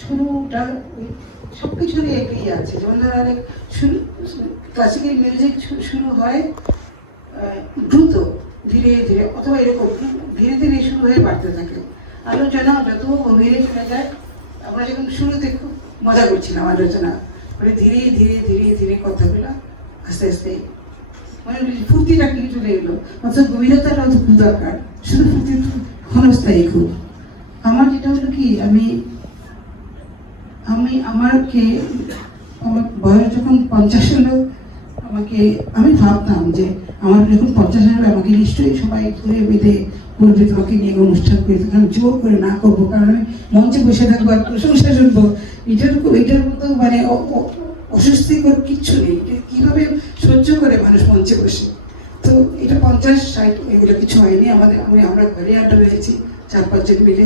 শুরুটা সব কিছুরই এগিয়ে আছে যেমন ধরো অনেক শুরু ক্লাসিক্যাল মিউজিক শুরু হয় দ্রুত, ধীরে ধীরে, অথবা এরকম ধীরে ধীরে শুরু হয়ে বাড়তে থাকে। আলোচনা যত গভীরে চলে যায়, আমরা যখন শুরুতে খুব মজা করছিলাম আলোচনা মানে ধীরে ধীরে ধীরে ধীরে কথাগুলো আস্তে আস্তে মানে ফুর্তিটা কি চলে এলো। অথচ গভীরতাটা খুব দরকার। শুধু ফুর্তি ক্ষণস্থায়ী খুব। আমার যেটা হলো কি, আমি আমি আমাকে আমার বয়স যখন পঞ্চাশ হলো, আমাকে, আমি ভাবতাম যে আমার যখন পঞ্চাশ হবে আমাকে নিশ্চয়ই সবাই ঘুরে বেঁধে বলবে তোমাকে নিয়ে অনুষ্ঠান করে আমি জোর করে না করব, কারণ আমি মঞ্চে বসে থাকব আর প্রশংসা শুনব। এটার এটার মতো মানে অস্বস্তিকর কিচ্ছু নেই। কীভাবে সহ্য করে মানুষ মঞ্চে বসে? তো এটা পঞ্চাশ, ষাট, এগুলো কিছু হয়নি। আমাদের, আমি, আমরা ঘরে আড্ডা বেঁধেছি চার পাঁচজন মিলে।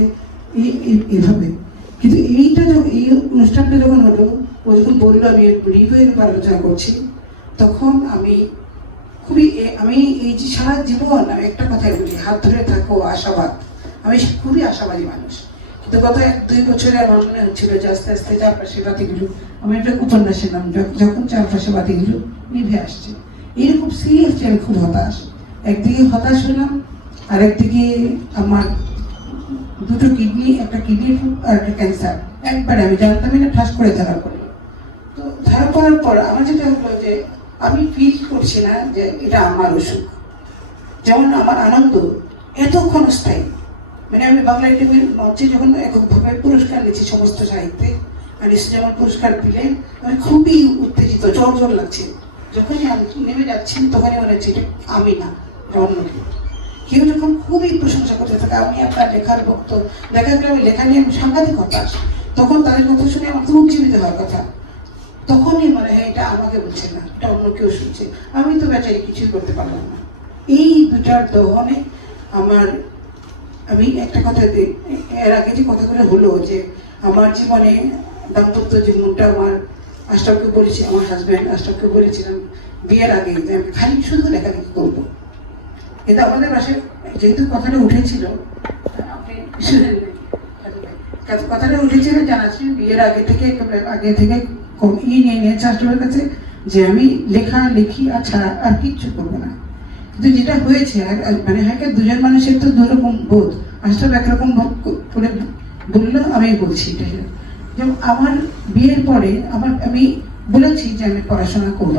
এই, এই- এইভাবে। কিন্তু এইটা এই অনুষ্ঠানটা যখন হলো, ও যখন বলল, আমি রিভিউয়ের উপর আলোচনা করছি, তখন আমি খুবই আমি এই যে সারা জীবন আমি একটা কথাই বলি, হাত ধরে থাকো, আশাবাদ। আমি খুবই আশাবাদী মানুষ। কিন্তু গত এক, দুই বছরে আমার মনে হচ্ছিল যে আস্তে আস্তে চারপাশে বাতিগুলো, আমি একটা উপন্যাসের নাম, যখ- যখন চারপাশে বাতিগুলো নিভে আসছে, এরকম সিরিয়াসলি আমি খুব হতাশ। একদিকে হতাশ হলাম আর একদিকে আমার দুটো কিডনি একটা কিডনি আর একটা ক্যান্সার একবারে আমি জানতামই না ঠাস করে ধরা পড়ল তো ধরা পড়ার পর আমার যেটা হলো যে, আমি ফিল করছি না যে এটা আমার অসুখ। যেমন আমার আনন্দ এতক্ষণ স্থায়ী। মানে আমি বাংলা টিভির মঞ্চে যখন এককভাবে পুরস্কার নিচ্ছি সমস্ত সাহিত্যে, আর যখন পুরস্কার দিলেন আমি খুবই উত্তেজিত জোর জোর লাগছে। যখনই আমি নেমে যাচ্ছেন তখনই মনে হচ্ছে এটা আমি না এটা অন্য কেউ যখন খুবই প্রশংসা করতে থাকে, আমি আপনার লেখার ভক্ত, দেখা গেলে আমি লেখা নিয়ে আমি সাংঘাতিক হতাশ তখন তাদের কথা শুনে আমার খুব জীবিত হওয়ার কথা। তখনই মনে হয় এটা আমাকে বলছে না, এটা অন্য কেউ শুনছে। আমি তো বেচারি কিছুই করতে পারলাম না। এই দুটার দহনে আমার, আমি একটা কথা এর আগে যে কথাগুলো হলো যে আমার জীবনে দাম্পত্য জীবনটা আমার আষ্টককে বলেছি, আমার হাজব্যান্ড আষ্টককে বলেছিলাম বিয়ের আগে আমি খালি শুধু লেখালেখি করব। কিন্তু আমাদের বাসায় যেহেতু কথাটা উঠেছিল কথাটা উঠেছিল জানাচ্ছি বিয়ের আগে থেকে আগে থেকে ই নিয়ে নিয়েছে আষ্টমের কাছে যে আমি লেখা, লিখি, আর ছাড়া আর কিচ্ছু করব না। কিন্তু যেটা হয়েছে মানে হ্যাঁ দুজন মানুষের তো দুরকম বোধ আষ্টম একরকম করে বলল আমি বলছি এটা। যেমন আমার বিয়ের পরে আমার, আমি বলেছি যে আমি পড়াশোনা করব।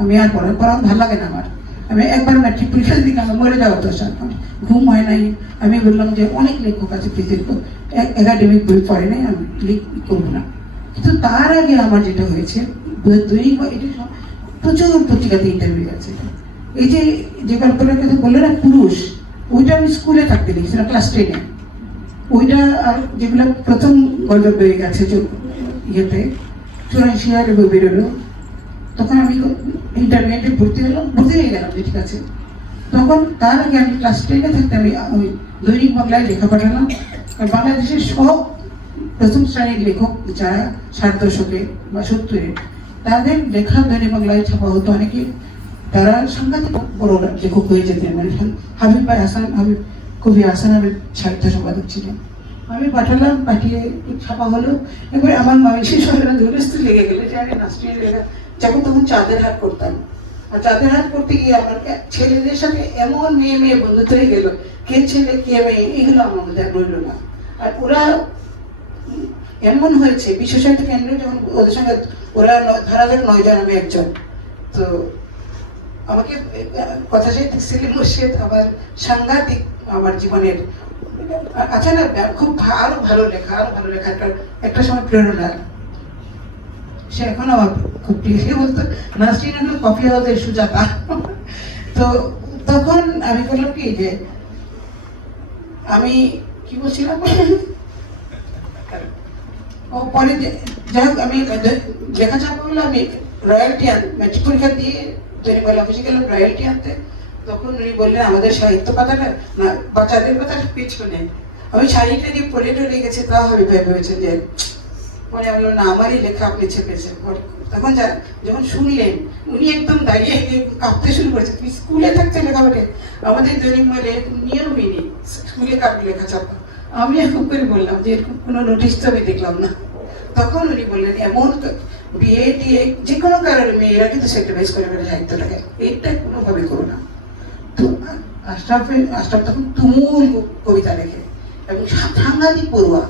আমি আর পড়া পড়া ভালো লাগে না আমার। আমি একবার ম্যাট্রিক পরীক্ষা দিকে আমার মরে যাওয়ার দশা ঘুম হয় নাই। আমি বললাম যে অনেক লেখক আছে পৃথিবীর একাডেমিক বই পড়ে নাই, আমি লিখ করব না। কিন্তু তার আগে আমার যেটা হয়েছে দুই এটা প্রচুর পত্রিকাতে ইন্টারভিউ আছে। এই যে যে গল্পটার কথা বলল না, পুরুষ, ওইটা আমি স্কুলে থাকতে দেখেছিলাম ক্লাস টেনে ওইটা আর যেগুলো প্রথম গল্প বেরিয়ে গেছে ইয়েতে, চুরাশি হাজার বেরোলো তখন আমি ইন্টারনেটে ভর্তি হলাম, ভর্তি হয়ে গেলাম, যে ঠিক আছে। তখন তার আগে আমি ক্লাস টেনে থাকতে আমি ওই দৈনিক বাংলায় লেখা পাঠালাম। বাংলাদেশের সব প্রথম শ্রেণির লেখক যারা ষাট দশকে বা সত্তরে, তাদের লেখা দৈনিক বাংলায় ছাপা হতো অনেকে। তারা সাংঘাতিক বড় লেখক হয়ে যেতেন। মানে হাবিব ভাই হাসান, হাবিব কবি হাসান হাবিব সাহিত্য সম্পাদক ছিলেন। আমি পাঠালাম, পাঠিয়ে ছাপা হলো। এবার আমার মানসিক শরীরে দূরস্থ লেগে গেলে যে আমি নাস্তির লেখা যখন তখন চাঁদের হাট করতাম। আর চাঁদের হাট করতে গিয়ে আমার ছেলেদের সাথে এমন মেয়ে মেয়ে বন্ধুত্ব হয়ে গেল, কে ছেলে, কে মেয়ে, এগুলো আমার মধ্যে আর রইল না। আর ওরা এমন হয়েছে বিশ্ব সাহিত্য কেন্দ্র যখন ওদের সঙ্গে, ওরা ধরা যাক নয় জন আমি একজন। তো আমাকে কথা সাহিত্যিক সেলিম মুর্শিদ, আমার সাংঘাতিক আমার জীবনের আচ্ছা না, খুব আরও ভালো লেখা, আরও ভালো লেখা, একটা একটা সময় প্রেরণা। সে এখন আমার খুব প্রিয় বলতো, নাসরিন হলো কফি হাউসের সুজাতা তো তখন আমি বললাম কি যে, আমি কি বলছিলাম? ও পরে যাই হোক, আমি লেখাচাপা হলো, আমি রয়্যালটি আন ম্যাট্রিক পরীক্ষা দিয়ে তৈরি বলে অফিসে গেলাম রয়্যালটি আনতে। তখন উনি বললেন, আমাদের সাহিত্য পাতাটা, না, বাচ্চাদের পাতাটা পিছনে। আমি শাড়িটা দিয়ে পরে টরে গেছে, তাও আমি ভেবেছেন যে আমি বললাম, না, আমারই লেখা আপনি ছেপেছেন। পরে তখন যা- যখন শুনলেন, উনি একদম দাঁড়িয়ে কাঁপতে শুরু করেছে। তুমি স্কুলে থাকতে লেখা বলে আমাদের দৈনিক মেলে নিয়মই নেই। স্কুলে কাপড় লেখা চাপা আমি খুব করে বললাম যে, এরকম কোনো নোটিশ তো আমি দেখলাম না। তখন উনি বললেন, এমন বিয়ে টিয়ে যে কোনো কারণে মেয়েরা কিন্তু স্যাক্রিফাইস করে করে সাহিত্যটাকে এইটা কোনোভাবে করো না। তো আশরাফের, আশরাফ তখন তুমুল কবিতা লেখে এবং সাংঘাতিক পড়ুয়া।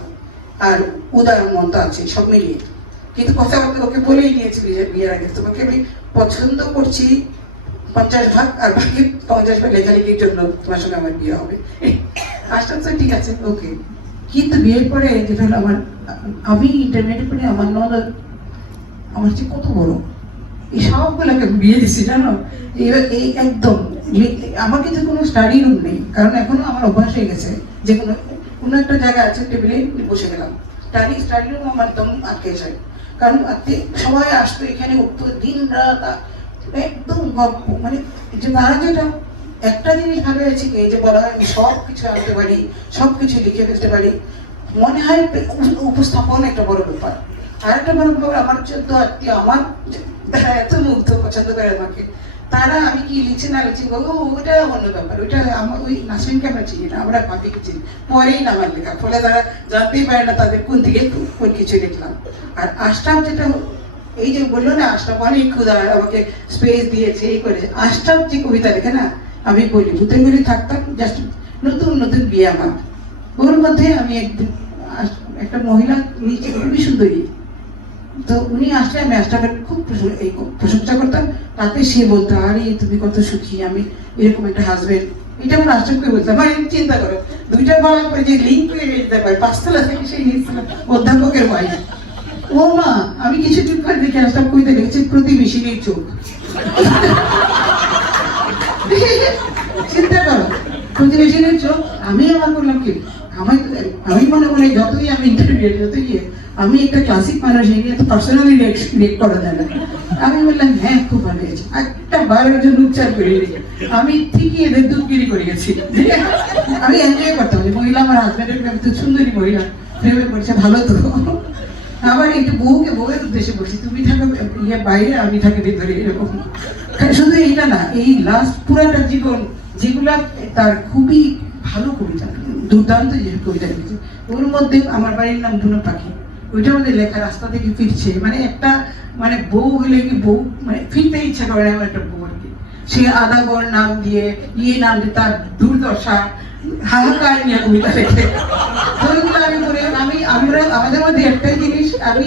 আর উদার মন্ত আছে, সব মিলিয়ে। কিন্তু কথাবার্তা ওকে বলেই নিয়েছি বিয়ে- বিয়ের আগে। তোমাকে আমি পছন্দ করছি পঞ্চাশ ভাগ, আর বাকি পঞ্চাশ ভাগ লেখালেখির জন্য তোমার সঙ্গে আমার বিয়ে হবে। আশরাফ তো ঠিক আছে, ওকে। কিন্তু বিয়ের পরে যেটা আমার, আমি ইন্টারমিডিয়েট পরে আমার ননদ, আমার চেয়ে কত বড়, এই সবগুলোকে বিয়ে দিছি জানো? এই- এই একদম আমার কিন্তু কোনো স্টাডি রুম নেই, কারণ এখনও আমার অভ্যাস হয়ে গেছে যে কোনো কোনো একটা জায়গা আছে টেবিলে বসে গেলাম। স্টাডি স্টাডি রুম আমার দম আটকে যায়। কারণ আত্মীয় সবাই আসতো এখানে উঠতো দিন রাত, একদম মানে যে তারা যেটা, একটা জিনিস ভালো হয়েছে কি যে বলা হয় সব কিছু আনতে পারি সব কিছু লিখে ফেলতে পারি। মনে হয় উপ- উপস্থাপন একটা বড় ব্যাপার। আর একটা বড় ব্যাপার, আমার চোদ্দ আত্মীয় আমার এত মুগ্ধ পছন্দ করে আমাকে। তারা আমি কি লিখছি না লিখছি বলব ওটা অন্য ব্যাপার ওইটা আমার ওই নাসরিনকে আমরা চিনি না, আমরা ভাবিকে চিনি পরেই না আমার লেখা, ফলে তারা জানতেই পারে না তাদের কোন দিকে কোন কিছু লিখলাম আর আশরাফ যেটা এই যে বলল না, আশরাফ অনেক ক্ষুদা আমাকে স্পেস দিয়েছে, এই করেছে আশরাফ যে কবিতা লেখে না, আমি বলি ভূতের গলি থাকতাম জাস্ট নতুন নতুন বিয়ে আমার। ওর মধ্যে আমি একদিন একটা মহিলা নিচে খুবই সুন্দরী। তো উনি আসলে আমি আশরাফের খুব এই প্রশংসা করতাম। তাতে সে বলতো, আরে, তুমি কত সুখী, আমি এরকম একটা হাজবেন্ড এটা আমার বলতাম মানে চিন্তা করো, দুইটা বাবা করে যে লিঙ্ক পারে, পাঁচতলা থেকে সেই নিয়েছিলাম অধ্যাপকের বাড়ি ও মা, আমি কিছু দেখে লিখেছি প্রতিবেশিনীর চোখ। চিন্তা করো প্রতিবেশীদের চোখ। আমি আমার করলাম কি আমার আমি মনে মনে যতই আমি ইন্টারভিউ যতই ইয়ে আমি একটা ক্লাসিক মানুষ, এই নিয়ে তো পার্সোনালি রিয়েক্ট করা যায় না। আমি বললাম হ্যাঁ খুব ভালো হয়েছে। একটা বারের জন্য উচ্চার করে আমি ঠিকই এদের দুধগিরি করে গেছি। আমি এনজয় করতাম যে মহিলা আমার হাজব্যান্ডের প্রেমে তো সুন্দরী মহিলা প্রেমে পড়ছে, ভালো তো। আবার একটু বউকে, বউয়ের উদ্দেশ্যে বলছি, তুমি থাকো ইয়ে বাইরে, আমি থাকি ভিতরে, এরকম। শুধু এইটা না, এই লাস্ট পুরাটা জীবন, যেগুলা তার খুবই ভালো কবিতা, দুর্দান্ত যে কবিতা লিখেছে, ওর মধ্যে আমার বাড়ির নাম ধুনো পাখি। ওইটার মধ্যে লেখা, রাস্তা থেকে ফিরছে। মানে একটা মানে বউ হলে কি বউ মানে ফিরতে ইচ্ছা করে না একটা বউ আর কি। সে আদা গড় নাম দিয়ে ইয়ে নাম দিয়ে তার দুর্দশা, হাহাকার নিয়ে কবিতা লেখে। আমি করে, আমি, আমরা, আমাদের মধ্যে একটাই জিনিস, আমি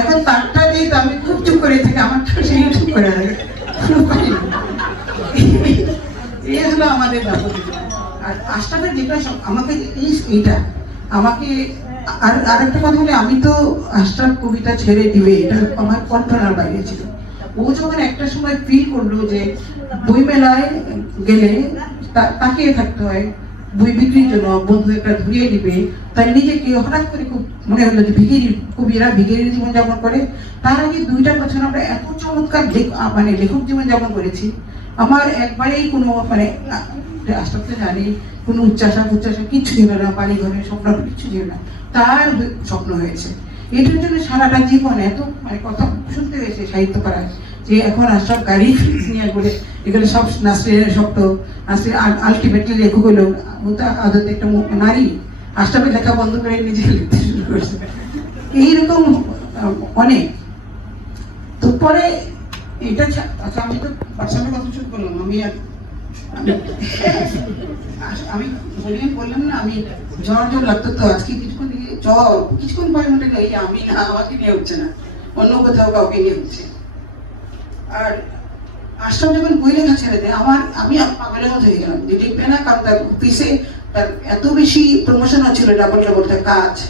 এখন তারটা দিই তো আমি খুব চুপ করে থাকি, আমারটা সেই চুপ করে না। এই হলো আমাদের ব্যাপার। আর আশরাফের যেটা আমাকে এই, এইটা, আমাকে আর আরেকটা কথা হলে, আমি তো আশরাফ কবিতা ছেড়ে দিবে এটা আমার কল্পনার বাইরে ছিল। ও যখন একটা সময় ফিল করল যে বইমেলায় গেলে তা- তাকিয়ে থাকতে হয়, বই বিক্রির জন্য বন্ধু একটা ধরিয়ে দিবে, তাই নিজেকে হঠাৎ করে খুব মনে হলো যে ভিগিরি কবিরা ভিগিরি জীবন যাপন করে। তার আগে দুইটা বছর আমরা এত চমৎকার মানে লেখক জীবন যাপন করেছি। আমার একবারেই কোনো মানে আশরাফ তো জানি কোনো উচ্চাসা উচ্চাসা কিচ্ছু ছিল না, বাড়ি ঘরে স্বপ্ন কিচ্ছু ছিল না। তার স্বপ্ন হয়েছে। এটার জন্য সারাটা জীবন এত মানে কথা শুনতে হয়েছে সাহিত্য পাড়ায়, যে এখন আশরাফ গাড়ি নিয়ে বলে এগুলো সব নাসরিনের স্বপ্ন, নাসরিন আলটিমেটলি লেখক হলো আদতে একটা নারী, আশরাফের লেখা বন্ধ করে নিজে লিখতে শুরু করছে। এইরকম অনেক। তো পরে, এটা আচ্ছা আমি তো বাচ্চাদের কথা চুপ করলাম আমি আর আমি- বললাম না, আমি জ্বর লাগতো তো, আজকে কিছুক্ষণ জ্বর, কিছুক্ষণ পরে মনে আমি না, আমাকে নিয়ে হচ্ছে না, অন্য কোথাও কাউকে নিয়ে হচ্ছে। আর আশ্রম যখন ছেড়ে দেয় আমার, আমি পাগলের হয়ে গেলাম। যে না কারণ তার অফিসে তার এত বেশি প্রমোশন হচ্ছিল ডাবল ডাবল কাজ,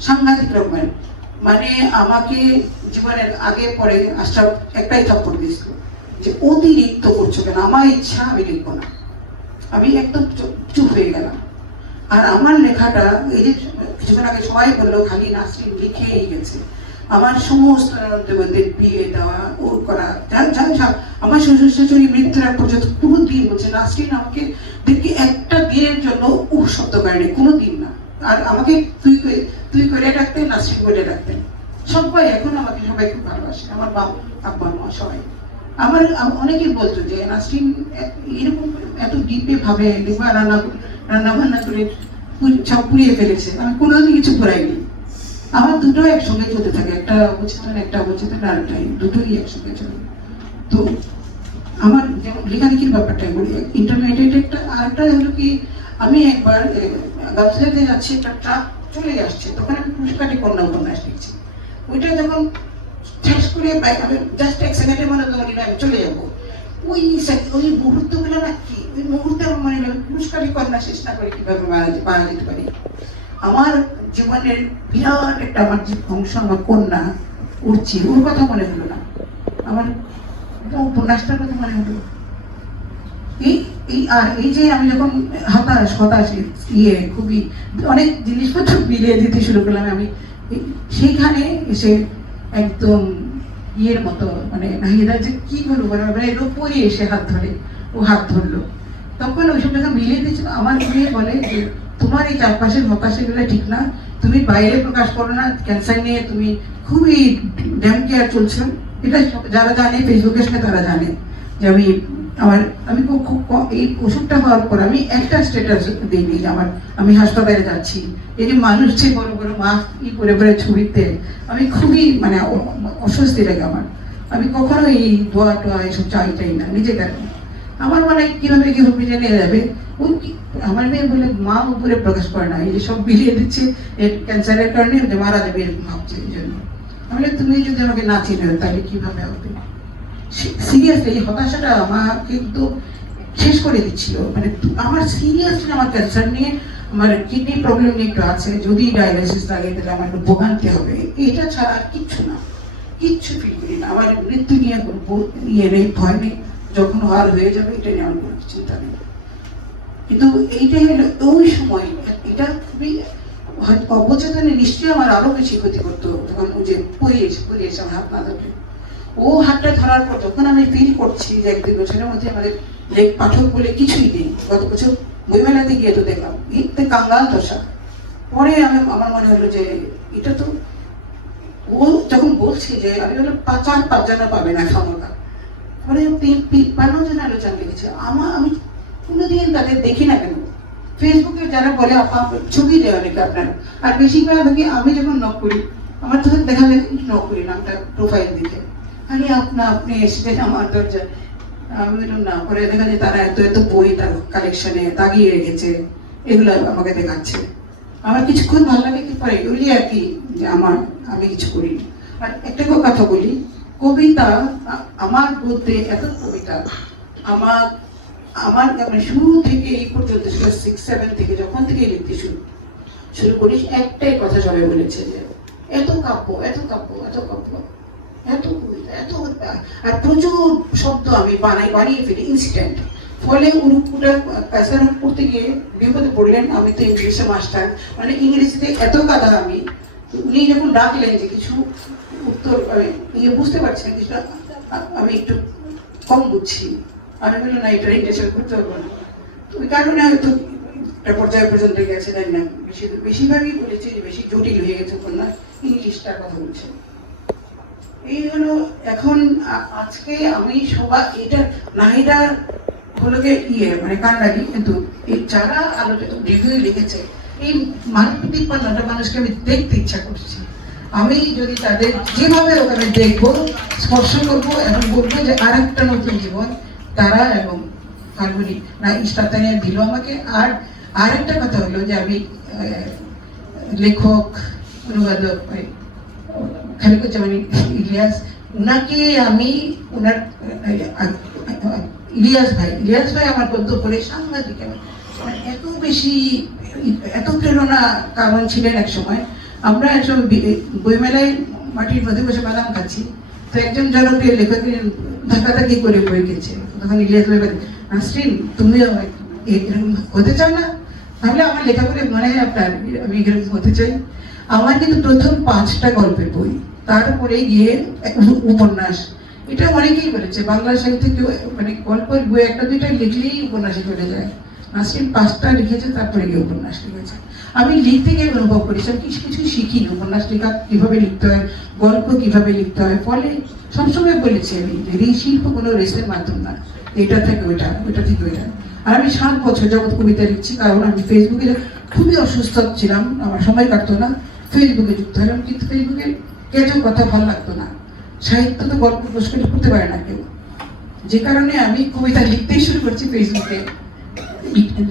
সাংঘাতিক রকমের। মানে আমাকে জীবনের আগে পরে আশ্রম একটাই থাপ্পড় দিয়েছিল। যে অতিরিক্ত করছ কেন? আমার ইচ্ছা, আমি লিখব না। আমি একদম চুপ- হয়ে গেলাম। আর আমার লেখাটা, এই যে কিছুক্ষণ আগে সবাই বলল, খালি নাসরিন লিখেই গেছে। আমার সমস্ত নন্দীবন্ধের বিয়ে দেওয়া, ও করা যা- যা- আমার শ্বশুর শাশুড়ি মৃত্যুর এক পর্যন্ত কোনো দিন বলছে, নাসরিন, আমাকে দেখি একটা দিনের জন্য উ শব্দ করেনি কোনো দিন না। আর আমাকে তুই তুই করে ডাকতেন, নাসরিন করে ডাকতেন। সবাই এখন আমাকে সবাই খুব ভালোবাসে। আমার বাবা আব্বা, মা সবাই। আমার আম- অনেকেই বলতো যে নাসরিন এরকম এত ডিপে ভাবে লিবা রান্না রান্না বান্না করে পু- সব পুড়িয়ে ফেলেছে। আমি কোনোদিন কিছু পুরাইনি আমার দুটো একসঙ্গে চলতে থাকে। একটা অবচেতন একটা অবচেতন, আর একটা দুটোই একসঙ্গে চলে। তো আমার যেমন লেখালেখির ব্যাপারটা বলি ইন্টারমিডিয়েট একটা আরেকটা হলো কি, আমি একবার গাছলাতে যাচ্ছি, একটা ট্রাক চলে আসছে। তখন আমি পুষ্কাটি কন্যা উপন্যাস লিখছি ওইটা যখন শেষ করে বাইক আমি জাস্ট এক সেকেন্ডের মনে আমি চলে যাব। ওই ওই মুহূর্তগুলো না কি ওই মুহূর্তে মনে কন্যা শেষ করে কীভাবে মারা যেতে পারি। আমার জীবনের বিরাট একটা আমার অংশ, আমার কন্যা, ওর কথা মনে হলো না। আমার উপন্যাসটার কথা মনে হলো। এই এই আর এই যে আমি যখন হতাশ হতাশ ইয়ে খুবই অনেক জিনিসপত্র বিলিয়ে দিতে শুরু করলাম আমি। সেইখানে এসে একদম ইয়ের মতো মানে নাহিদা যে কি করব মানে এর উপরই এসে হাত ধরে, ও হাত ধরলো। তখন ওইসব যখন মিলিয়ে দিচ্ছিল আমার মেয়ে বলে যে, তোমার এই চারপাশের হতাশাগুলো ঠিক না, তুমি বাইরে প্রকাশ করো না ক্যান্সার নিয়ে তুমি খুবই ড্যাম কেয়ার চলছো। এটা যারা জানে ফেসবুকের সঙ্গে তারা জানে যে আমি আমার, আমি এই ওষুধটা হওয়ার পর আমি একটা স্ট্যাটাস দিইনি আমার, আমি হাসপাতালে যাচ্ছি। এই যে মানুষ যে বড় বড় মাস্ক ই করে করে ছবিতে আমি খুবই মানে অস্বস্তি লাগে আমার। আমি কখনো এই দোয়া টোয়া এসব চাই চাই না, নিজে কেন? আমার মনে কীভাবে কি হবে জেনে যাবে? কি- আমার মেয়ে বলে মা উপরে প্রকাশ করে না, এই যে সব বিলিয়ে দিচ্ছে ক্যান্সারের কারণে মারা যাবে ভাবছে এই জন্য। আমি তুমি যদি আমাকে না চিনো তাহলে কীভাবে হবে? সিরিয়াসলি এই হতাশাটা আমাকে কিন্তু শেষ করে দিচ্ছিল। মানে আমার সিরিয়াসলি আমার ক্যান্সার নিয়ে, আমার কিডনি প্রবলেম নিয়ে একটু আছে। যদি ডায়ালিসিস লাগে, তাহলে আমার একটু ভোগান্তি হবে। এটা ছাড়া আর কিচ্ছু না। কিচ্ছু ফিল করি না। আমার মৃত্যু নিয়ে ইয়ে নেই, ভয় নেই। যখন আর হয়ে যাবে এটা নিয়ে আমার কোনো চিন্তা নেই। কিন্তু এইটাই হলো ওই সময়। এটা খুবই হয়তো অবচেতনে নিশ্চয়ই আমার আরও বেশি ক্ষতি করতো। তখন যে পড়িয়েছে পড়িয়েছে আমার হাত না ধরে ও হাতটা ধরার পর যখন আমি ফিল করছি যে এক দুই বছরের মধ্যে আমাদের লেখ পাঠক বলে কিছুই নেই, গত বছর বইমেলাতে গিয়ে তো দেখলাম এতে কাঙ্গাল দশা। পরে আমি, আমার মনে হলো যে এটা তো ও যখন বলছে যে আমি বললাম চার পাঁচ জানা পাবে না খামাকা পরে তিপ্পান্ন জন আলোচনা লিখেছে আমার, আমি কোনোদিন তাদের দেখি না কেন? ফেসবুকে যারা বলে ছবি দেওয়া নাকি আপনার? আর বেশিরভাগ আমি যখন নক করি, আমার তখন দেখা যায়, নক করি নামটা প্রোফাইল দিকে আরে আপনা আপনি এসেছেন আমার দরজায় আমি বললাম, না, পরে দেখা যায় তারা এত এত বই তার কালেকশনে দাগিয়ে রেখেছে। এগুলো আমাকে দেখাচ্ছে। আমার কিছুক্ষণ ভালো লাগে কি পরে এগুলি আর কি, যে আমার, আমি কিছু করি আর একটা কথা বলি, কবিতা আমার বলতে এত কবিতা, আমার আমার মানে শুরু থেকে এই পর্যন্ত সিক্স সেভেন থেকে যখন থেকে লিখতে শুরু শুরু করিস, একটাই কথা সবাই বলেছে যে, এত কাব্য এত কাব্য এত কাব্য। এত এত আর প্রচুর শব্দ আমি বানাই, বানিয়ে ফেলি ইনসিডেন্ট ফলে উরুপুটা প্যাসার করতে গিয়ে বিপদে পড়লেন, আমি তো ইংলিশে মাস্টার মানে ইংরেজিতে এত কাদা আমি, উনি যখন ডাকলেন যে কিছু উত্তর ইয়ে বুঝতে পারছি না কিছুটা, আমি একটু কম বুঝছি। আমি বললাম, না, এটা ইন্টারেস্ট করতে পারব না। ওই কারণে হয়তো একটা পর্যায়ে পর্যন্ত গেছে তাই না। বেশি বেশিরভাগই বলেছি যে বেশি জটিল হয়ে গেছে না ইংলিশটার কথা বলছে। এই হলো এখন আজকে আমি সবাই এটা নাহিদা হলো গিয়ে ইয়ে মানে কান্নারি, কিন্তু এই যারা আলোচনা রিভিউ লিখেছে, এই মানব তিপ্পান্নটা মানুষকে আমি দেখতে ইচ্ছা করছি, আমি যদি তাদের যেভাবে ওখানে দেখব, স্পর্শ করব এবং বলব যে আর একটা নতুন জীবন, তারা এবং ফাল্গুনি না ইস্তাতানিয়া দিল আমাকে। আর আরেকটা কথা হলো যে আমি লেখক, অনুবাদক ওই খালিকুজ্জামান ইলিয়াস উনাকে আমি উনার, ইলিয়াস ভাই ইলিয়াস ভাই আমার গদ্য পড়ে সাংঘাতিক মানে এত বেশি, এত প্রেরণা কারণ ছিলেন এক সময়। আমরা বি- বইমেলায় মাটির মধ্যে বসে বাদাম খাচ্ছি। তো একজন জনপ্রিয় লেখকের ধাক্কাধাক্কি করে বই গেছে তখন ইলিয়াস ভাই নাসরিন তুমিও এরকম হতে চাও না? তাহলে আমার লেখা করে মনে হয় আপনার আমি এরকম হতে চাই। আমার কিন্তু প্রথম পাঁচটা গল্পের বই, তারপরে গিয়ে উপন্যাস। এটা অনেকেই বলেছে, বাংলা সাহিত্যে কেউ মানে গল্পের বই একটা দুইটা লিখলেই উপন্যাসে চলে যায়। নাসরিন পাঁচটা লিখেছে, তারপরে গিয়ে উপন্যাস লিখেছে। আমি লিখতে গিয়ে অনুভব করেছি আমি কিছু কিছু শিখি উপন্যাস লেখা কীভাবে লিখতে হয়, গল্প কীভাবে লিখতে হয়, ফলে সবসময় বলেছি আমি যে শিল্প কোনো রেসের মাধ্যম না। এটা থেকে ওইটা ওইটা থেকে ওইটা। আর আমি সাত বছর যাবত কবিতা লিখছি, কারণ আমি ফেসবুকে খুবই অসুস্থ ছিলাম, আমার সময় কাটতো না। ফেসবুকে যুক্ত হলাম, কিন্তু ফেসবুকে কেউ কথা ভালো লাগতো না। সাহিত্য তো গল্প পুরস্কার করতে পারে না কেউ। যে কারণে আমি কবিতা লিখতেই শুরু করছি ফেসবুকে।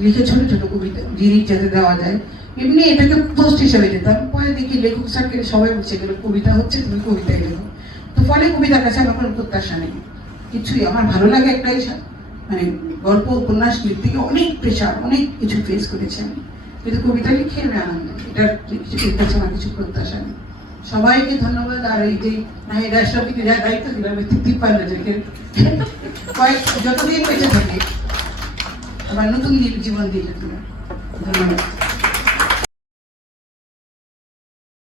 লিখে ছোট ছোট কবিতা জিনিস যাতে দেওয়া যায়। এমনি এটাকে পোস্ট হিসেবে দিতাম পরে দেখি লেখক সার্কেলে সবাই বলছে, এগুলো কবিতা হচ্ছে, তুমি কবিতায় লেখো। তো ফলে কবিতার কাছে আমার কোনো প্রত্যাশা নেই। কিছুই আমার ভালো লাগে একটাই মানে গল্প, উপন্যাস, লিখতে গিয়ে অনেক প্রেশার অনেক কিছু ফেস করেছি আমি। কিন্তু কবিতা লিখে না এটা কিছু কাছে কিছু প্রত্যাশা নেই। সবাইকে ধন্যবাদ। আর এই যে নাহিদ আশরাফিকে যা দায়িত্ব দিলাম তিপ্পান্ন জনকে কয়েক যতদিন বেঁচে থাকে, আবার নতুন জীবন দিলে তুমি ধন্যবাদ।